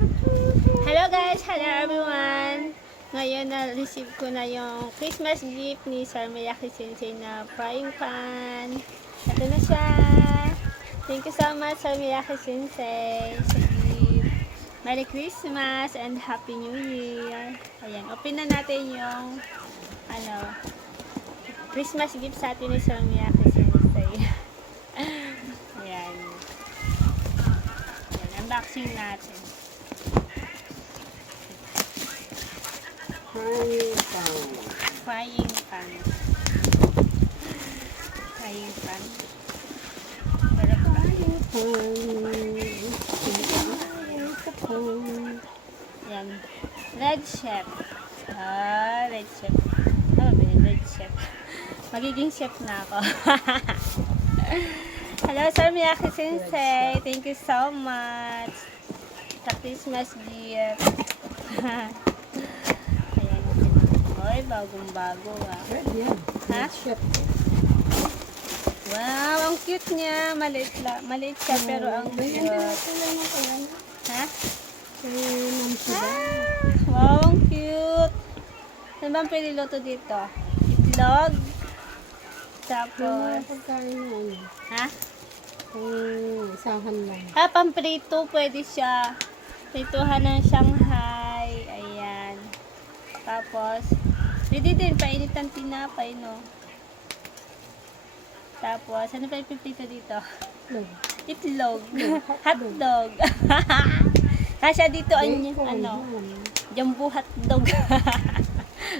Hello guys! Hello everyone! Ngayon na-receive ko na yung Christmas gift ni Sir Miyaki Sensei na frying pan. Ito na siya! Thank you so much Sir Miyaki Sensei sa gift. Merry Christmas and Happy New Year! Ayan, open na natin yung Christmas gift sa atin ni Sir Miyaki Sensei. Ayan. Ayan, unboxing natin. Frying pan. Yan. Red chef. Red chef. Ano ba yun? Red chef. Magiging chef na ako. Hello, Sir Miyaki Sensei. Thank you so much. Sa Christmas gift. Ayan. Oy, bagong-bago ah. Ha? Wow, ang cute niya. Maliit siya pero ang cute. Ha? Wow, ang cute. Ano bang piniluto dito? Itlog. Tapos, ha? Isahan lang. Pamprito. Pwede siya. Prituhan ng Shanghai. Ayan. Tapos, pwede din. Painit ang tinapay, no? Tapos, ano pa ipiprito dito? Itlog. Hotdog. Kasya dito ang jumbo hotdog.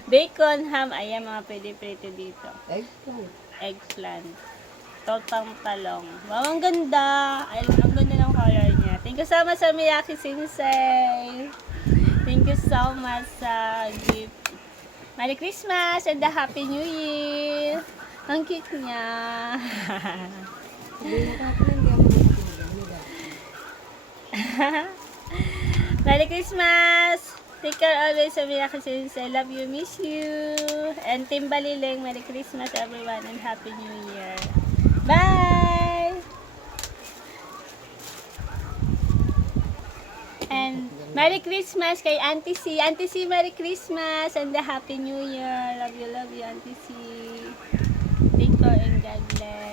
Bacon, ham. Ayan, mga pwede prito dito. Eggplant. Tortang talong. Wow, ang ganda. Ay, ang ganda ng color niya. Thank you so much sa Miyaki Sensei. Thank you so much sa gift. Merry Christmas and a Happy New Year. Ang cute niya. Merry Christmas. Take care always sa Miyaki Sensei. Love you, miss you. And Team Baliling, Merry Christmas everyone and Happy New Year. Bye! And Merry Christmas kay Auntie C. Auntie C, Merry Christmas and a Happy New Year. Love you, Auntie C. Take care and God bless.